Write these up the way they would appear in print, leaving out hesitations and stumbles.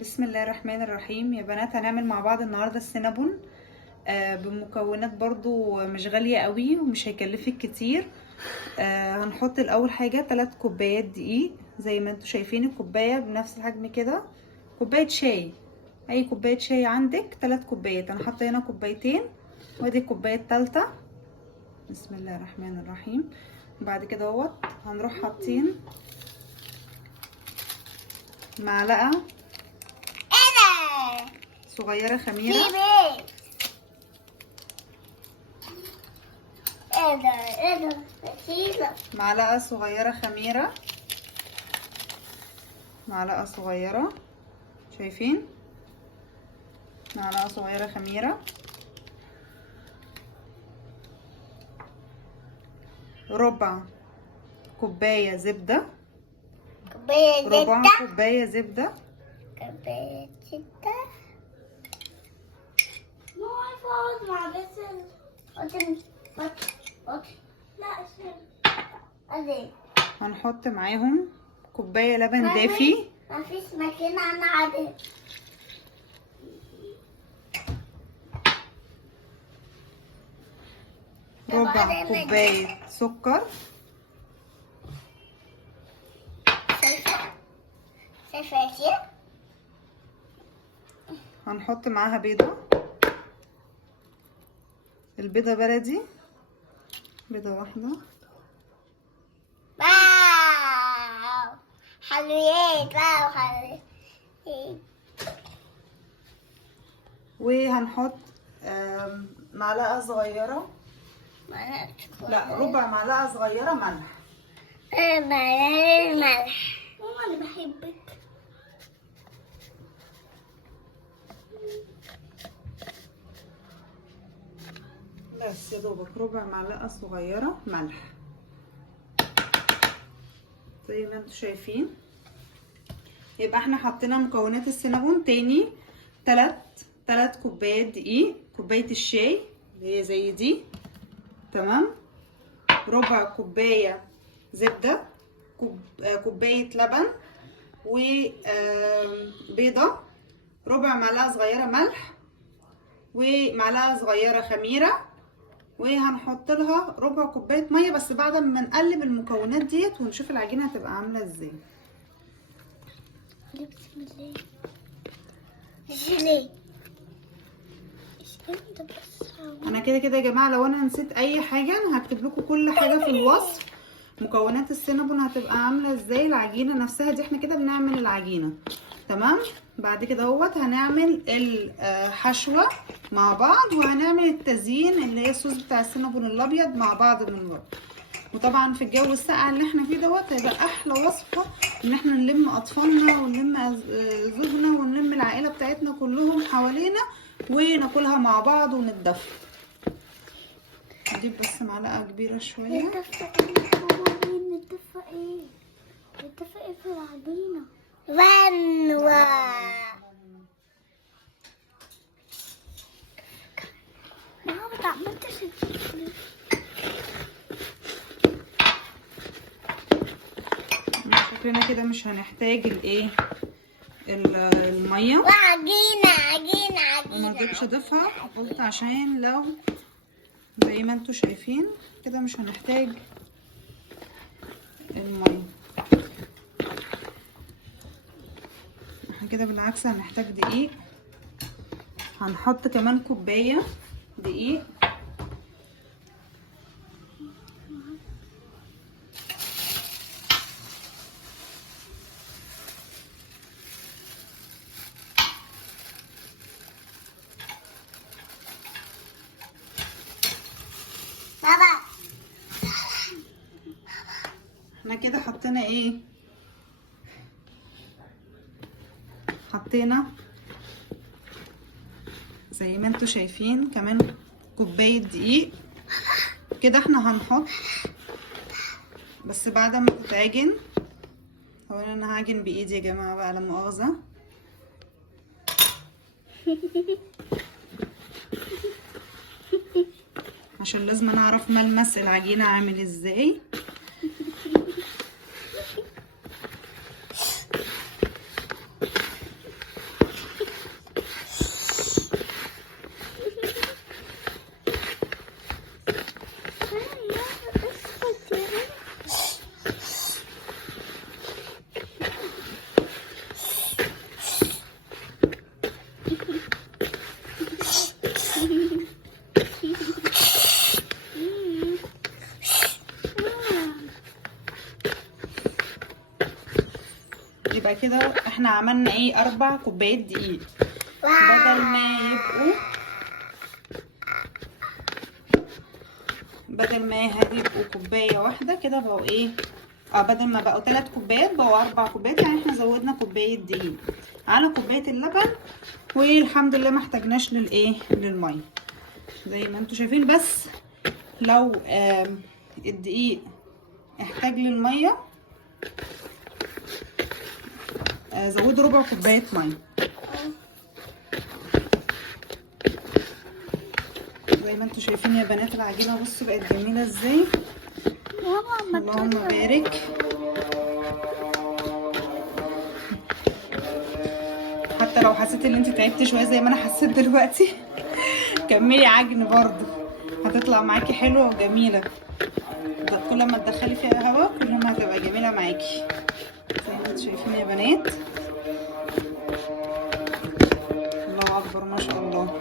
بسم الله الرحمن الرحيم يا بنات. هنعمل مع بعض النهارده السينابون بمكونات برضو مش غالية قوي ومش هيكلفك كتير. هنحط الاول حاجة 3 كوبايات دقيق زي ما انتوا شايفين، الكوباية بنفس الحجم كده، كوباية شاي، اي كوباية شاي عندك 3 كوبايات. انا حاطه هنا كوبايتين وادي الكوباية التالتة. بسم الله الرحمن الرحيم. بعد كده اهوت هنروح حاطين معلقة صغيرة خميرة، معلقة صغيرة خميرة، معلقة صغيرة، شايفين؟ معلقة صغيرة خميرة، ربع كوباية زبدة، ربع كوباية زبدة، هنحط معاهم كوباية لبن دافي، مفيش مكان انا عادي. ربع كوباية سكر، شايفة هنحط معاها بيضة، البيضة بلدي، بيضة واحدة، واو حلويات، واو حلويات. وهنحط معلقة صغيرة، لا ربع معلقة صغيرة ملح. ملح. ماما انا بحبك. بس يا دوبك ربع معلقة صغيرة ملح زي ما انتوا شايفين. يبقى احنا حطينا مكونات السينابون تاني: 3 كوبايات دقيق، كوباية الشاي اللي هي زي دي، تمام، ربع كوباية زبدة، كوباية لبن، وبيضة، ربع معلقة صغيرة ملح، ومعلقة صغيرة خميرة، وهنحط لها ربع كوباية مية بس بعد ما نقلب المكونات ديت ونشوف العجينة هتبقى عاملة ازاي. بسم الله. جيلي. انا كده يا جماعه، لو انا نسيت اي حاجه انا هكتب لكم كل حاجه في الوصف. مكونات السينابون هتبقى عامله ازاي، العجينه نفسها دي احنا كده بنعمل العجينه، تمام. بعد كده اهوت هنعمل الحشوه مع بعض، وهنعمل التزيين اللي هي الصوص بتاع السينابون الابيض مع بعض من بره. وطبعا في الجو الساقع اللي احنا فيه دوت هيبقى احلى وصفه ان احنا نلم اطفالنا ونلم زوجنا ونلم العائله بتاعتنا كلهم حوالينا وناكلها مع بعض ونتدفى. نجيب بس معلقه كبيره شويه. نتفق ايه في العجينه؟ غنوة. ما عملتش شكلنا كده مش هنحتاج الايه الميه، عجينة وما رضيتش اضيفها، قلت عشان لو زي ما انتوا شايفين كده مش هنحتاج الميه. احنا كده بالعكس هنحتاج دقيق، هنحط كمان كوبايه دقيق، بابا. احنا كده حطينا ايه، حطينا زي ما انتوا شايفين كمان كوبايه دقيق. كده احنا هنحط بس بعد ما تتعجن. هو انا هعجن بايدي يا جماعه بقى، لا مؤاخذه. عشان لازم انا اعرف ملمس العجينه عامل ازاي. كده احنا عملنا ايه 4 كوبايات دقيق، بدل ما هيبقوا كوبايه واحده كده بقوا ايه، بدل ما بقوا 3 كوبايات بقوا 4 كوبايات، يعني احنا زودنا كوبايه دقيق على كوبايه اللبن، والحمد لله ما احتاجناش للايه للميه زي ما انتوا شايفين. بس لو الدقيق احتاج للميه زودوا ربع كوبايه ميه زي ما انتوا شايفين يا بنات. العجينه بصوا بقت جميله ازاي، اللهم بارك. حتى لو حسيت ان انت تعبتي شويه زي ما انا حسيت دلوقتي كملي عجن برضو هتطلع معاكي حلوه وجميله. كل ما تدخلي فيها هواء كل ما هتبقى جميله معاكي زي ما انتوا شايفين يا بنات. الله اكبر ما شاء الله.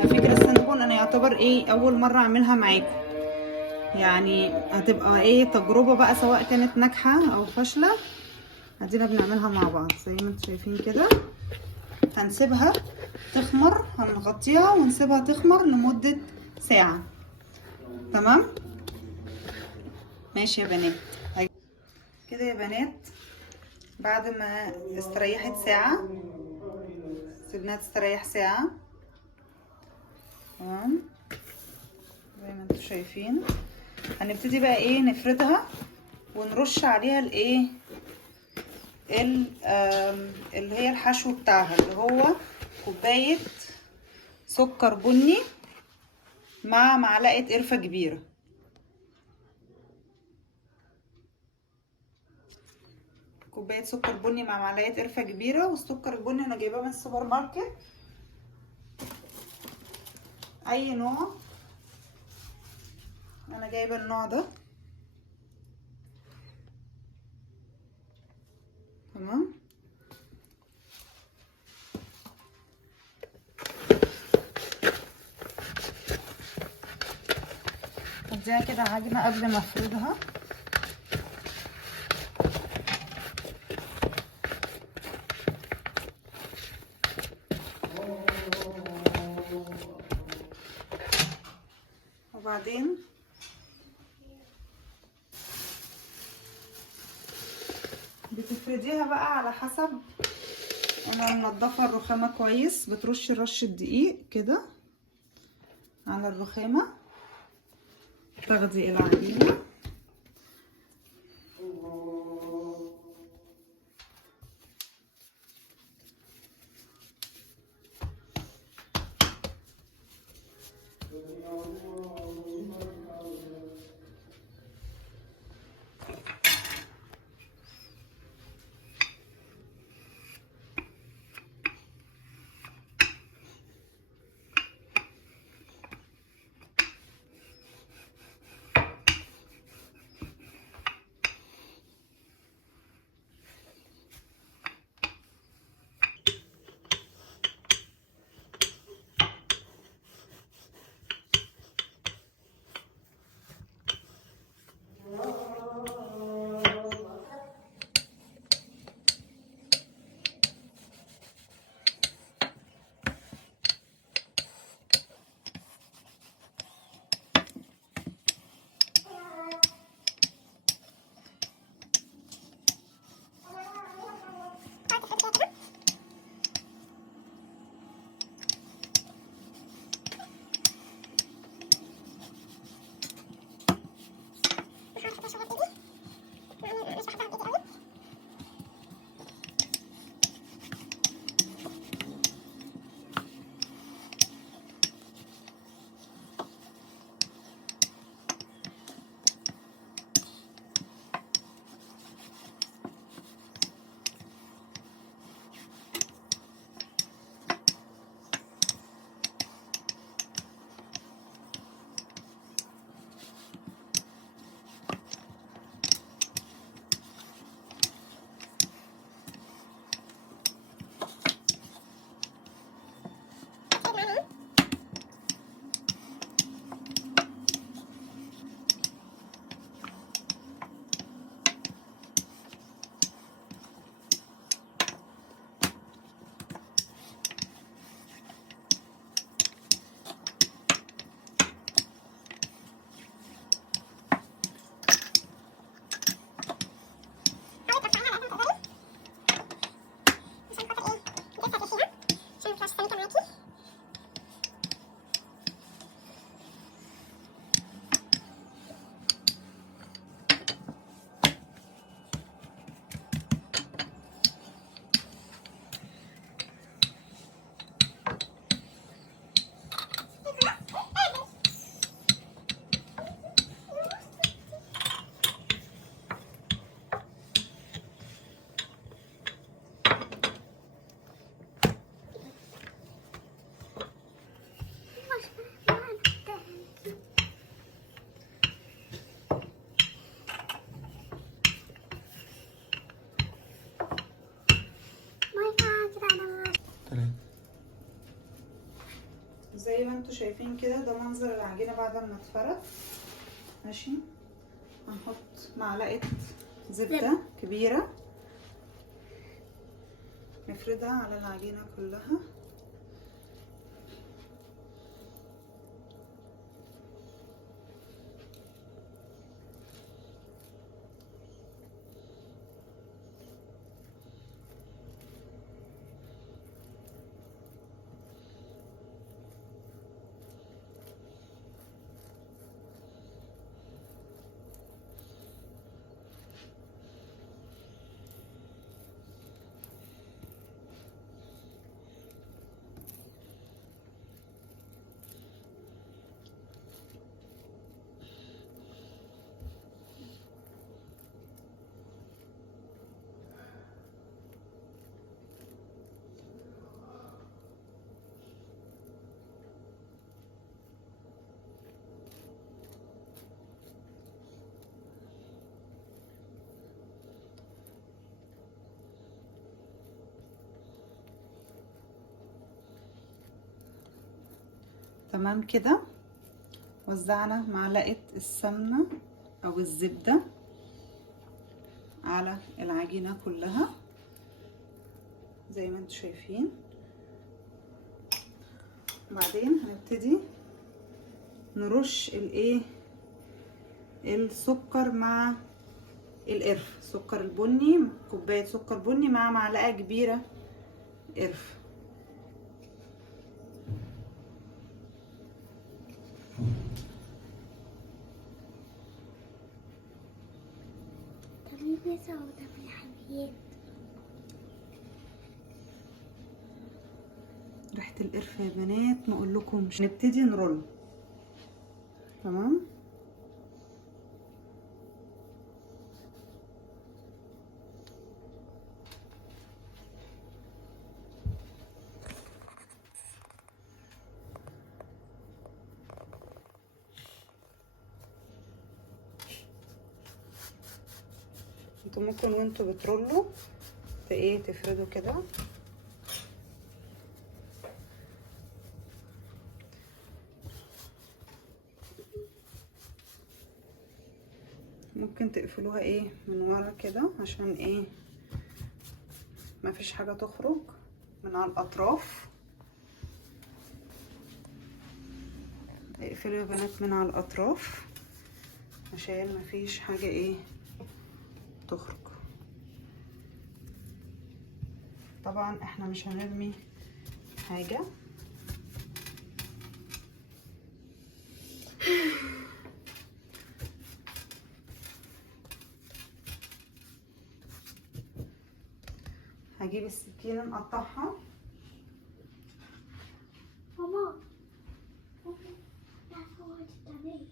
على فكره السنبون انا يعتبر ايه اول مره اعملها معاكم، يعني هتبقى ايه تجربه بقى سواء كانت ناجحه او فاشله، ادينا بنعملها مع بعض زي ما انتوا شايفين كده. هنسيبها تخمر، هنغطيها ونسيبها تخمر لمده ساعه. تمام ماشي يا بنات. كده يا بنات بعد ما استريحت ساعه، سيبناها تستريح ساعه. تمام زي ما انتوا شايفين. هنبتدي بقى ايه نفردها ونرش عليها الايه اللي هي الحشو بتاعها، اللي هو كوبايه سكر بني مع معلقه قرفه كبيره. كوبايه سكر بني مع معلقه قرفه كبيره. والسكر البني انا جايباه من السوبر ماركت اي نوع، انا جايبه النوع ده. تمام اديها كده عجنه قبل ما افردها. وبعدين بتفرديها بقى على حسب. انا منضفه الرخامه كويس، بترشي رشه دقيق كده على الرخامه، تاخدي العجينه 3. زي ما انتوا شايفين كده ده منظر العجينة بعد ما اتفرد. ماشي، هنحط معلقة زبدة كبيرة نفردها على العجينة كلها. تمام كده، وزعنا معلقة السمنة او الزبدة على العجينة كلها زي ما انتوا شايفين. وبعدين هنبتدي نرش السكر مع القرفة. سكر البني، كوباية سكر بني مع معلقة كبيرة قرفة. طبيبي سودة بالحلويات. ريحة القرفة يا بنات ما اقولكمش. نبتدي نرول. تمام، انتوا ممكن وانتوا بترولوا تفردوا كده. ممكن تقفلوها من ورا كده عشان ما فيش حاجة تخرج من على الاطراف. اقفلوا يا بنات من على الاطراف عشان ما فيش حاجة تخرج. طبعا احنا مش هنرمي حاجة. هجيب السكينة نقطعها. ماما لا هو الطبيب.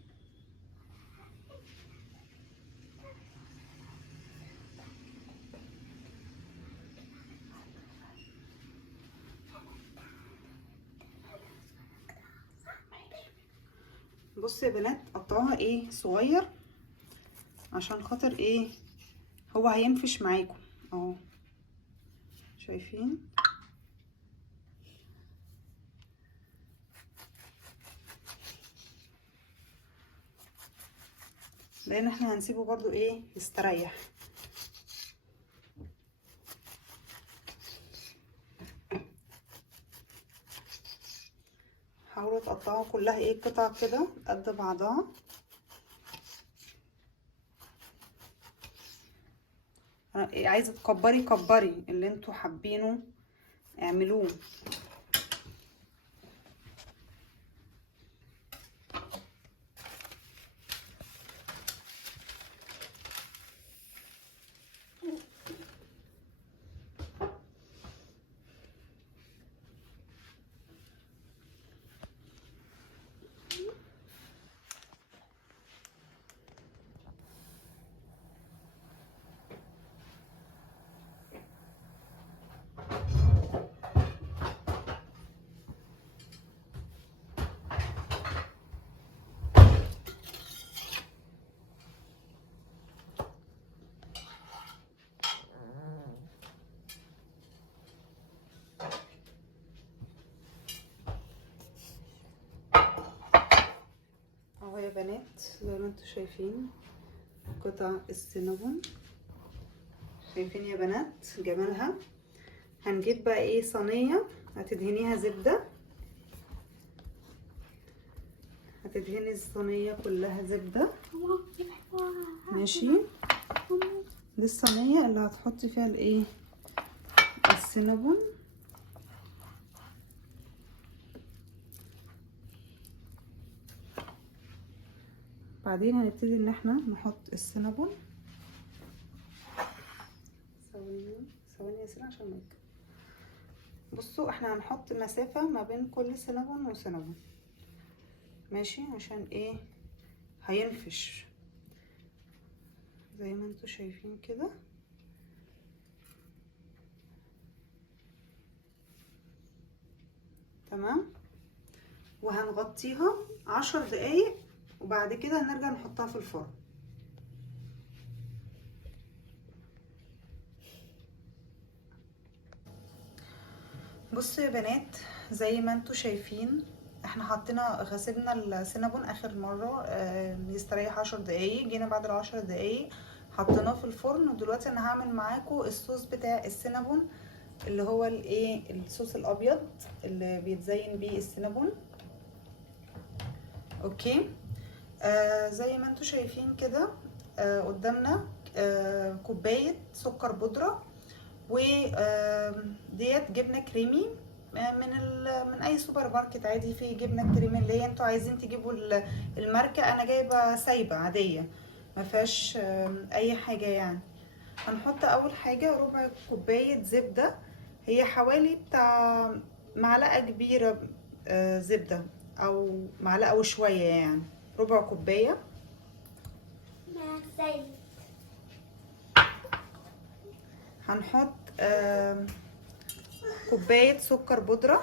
بصوا يا بنات، قطعوها صغير عشان خاطر هو هينفش معاكم اهو. شايفين؟ لان احنا هنسيبه برضو يستريح. حاولوا تقطعوا كلها قطع كده قد بعضها. عايزه تكبري كبري اللي انتوا حابينه اعملوه. زي ما انتوا شايفين قطع السينابون، شايفين يا بنات جمالها. هنجيب بقى ايه صينيه هتدهنيها زبده، هتدهني الصينيه كلها زبده. ماشي، دي الصينيه اللي هتحطي فيها الايه السينابون. بعدين هنبتدي ان احنا نحط السينابون. ثواني يا سينا عشان نكتب. بصوا احنا هنحط مسافة ما بين كل سينابون وسينابون، ماشي، عشان ايه هينفش زي ما انتوا شايفين كده. تمام، وهنغطيها 10 دقايق وبعد كده هنرجع نحطها في الفرن. بصوا يا بنات زي ما انتوا شايفين احنا حطينا غسلنا السينابون اخر مره يستريح 10 دقايق، جينا بعد ال10 دقايق حطيناه في الفرن. ودلوقتي انا هعمل معاكم الصوص بتاع السينابون اللي هو الايه الصوص الابيض اللي بيتزين بيه السينابون. اوكي، زي ما انتوا شايفين كده قدامنا كوبايه سكر بودره، وديت جبنه كريمي من اي سوبر ماركت عادي فيه جبنه كريمي اللي هي انتوا عايزين تجيبوا الماركه. انا جايبه سايبه عاديه ما فيهاش اي حاجه يعني. هنحط اول حاجه ربع كوبايه زبده، هي حوالي بتاع معلقه كبيره زبده او معلقه وشويه يعني ربع كوبايه. هنحط كوبايه سكر بودره،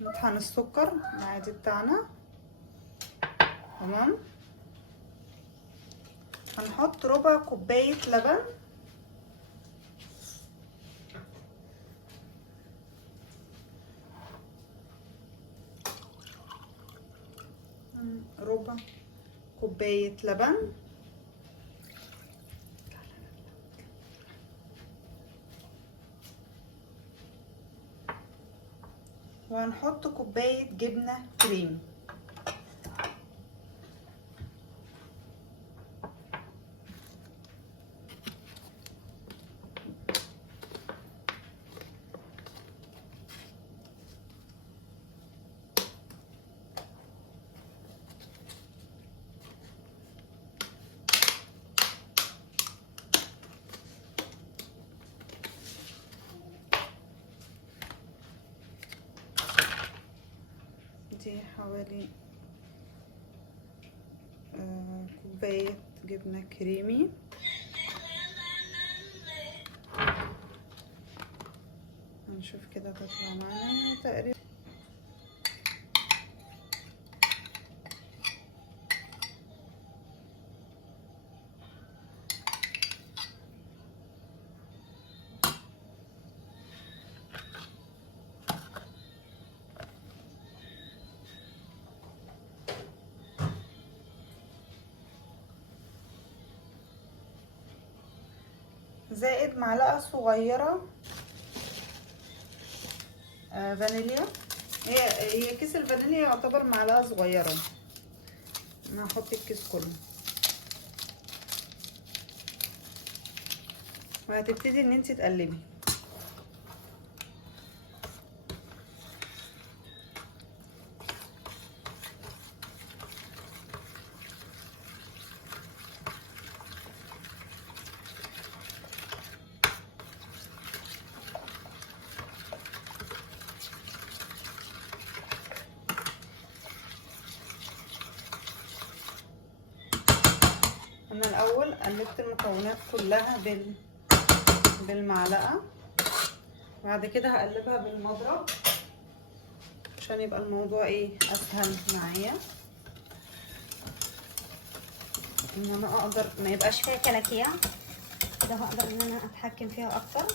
نطحن السكر العادي بتاعنا. تمام، هنحط ربع كوبايه لبن، ربع كوبايه لبن، وهنحط كوبايه جبنه كريمي. دي حوالي كوباية جبنة كريمي. هنشوف كده تطلع معانا تقريبا. زائد معلقة صغيرة فانيليا. هي كيس الفانيليا يعتبر معلقة صغيرة، انا هحط الكيس كله. وهتبتدي ان انتي تقلبي. انا الاول قلبت المكونات كلها بالمعلقه، بعد كده هقلبها بالمضرب عشان يبقى الموضوع ايه اسهل معايا، ان انا اقدر ما يبقاش فيها كلاكيع كده، هقدر ان انا اتحكم فيها اكتر.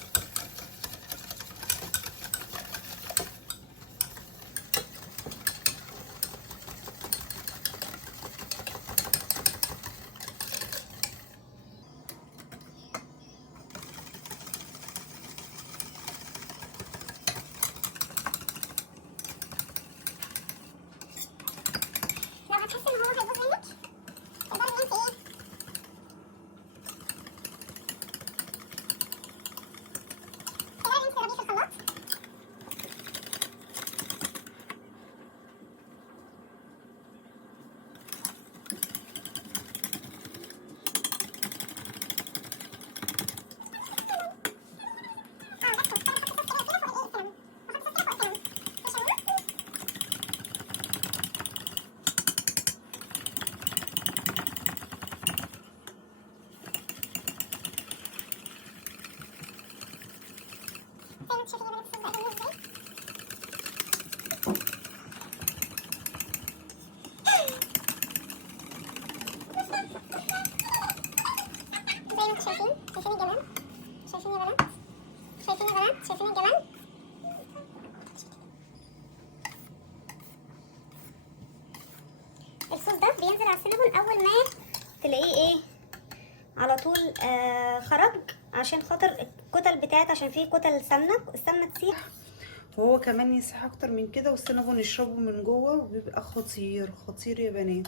ما انتم شايفين الجمال. شايفين يا بنات، شايفين يا بنات، شايفين الجمال. الصوص ده بينزل على السينابون اول ما تلاقيه ايه على طول خرج، عشان خاطر الكتل بتاعت، عشان فيه كتل سمنه، السمنه تسيح وهو كمان يسيح اكتر من كده، والسينابون يشربه من جوه وبيبقى خطير خطير يا بنات.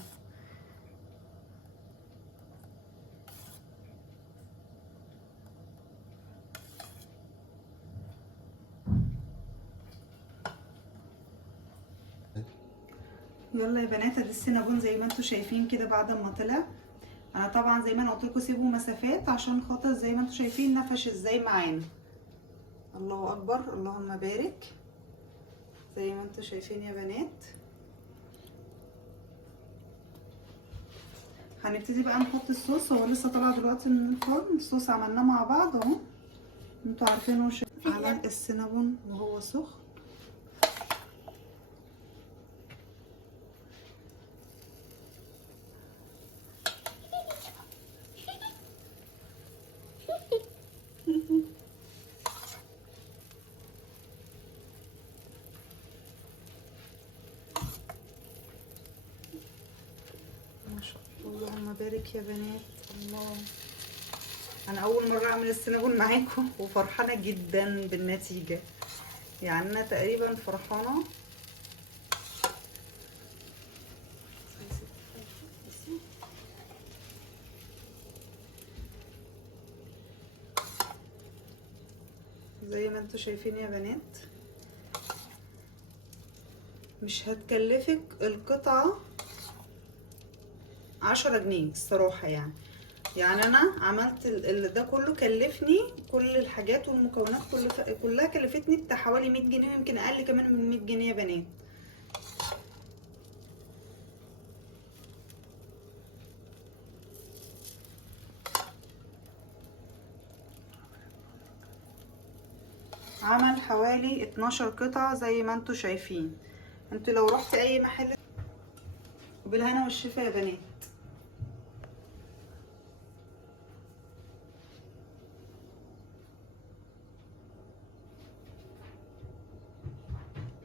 يلا يا بنات، ادي السينابون زي ما انتم شايفين كده بعد ما طلع. انا طبعا زي ما انا قلت لكم سيبوا مسافات عشان خاطر زي ما انتم شايفين نفش ازاي معانا. الله اكبر، اللهم بارك. زي ما انتم شايفين يا بنات، هنبتدي بقى نحط الصوص. هو لسه طالع دلوقتي من الفرن، الصوص عملناه مع بعض اهو، انتوا عارفينه على السينابون وهو سخن. ما شاء الله، اللهم بارك يا بنات. الله، انا اول مره اعمل السينابون معاكم وفرحانه جدا بالنتيجه، يعني انا تقريبا فرحانه. زي ما انتوا شايفين يا بنات، مش هتكلفك القطعه 10 جنيه الصراحه. يعني انا عملت ده كله كلفني، كل الحاجات والمكونات كلها كلفتني بتاع حوالي 100 جنيه، يمكن اقل كمان من 100 جنيه يا بنات. عمل حوالي 12 قطعة زي ما انتوا شايفين. انتوا لو رحت اي محل، وبالهنا والشفا يا بنات.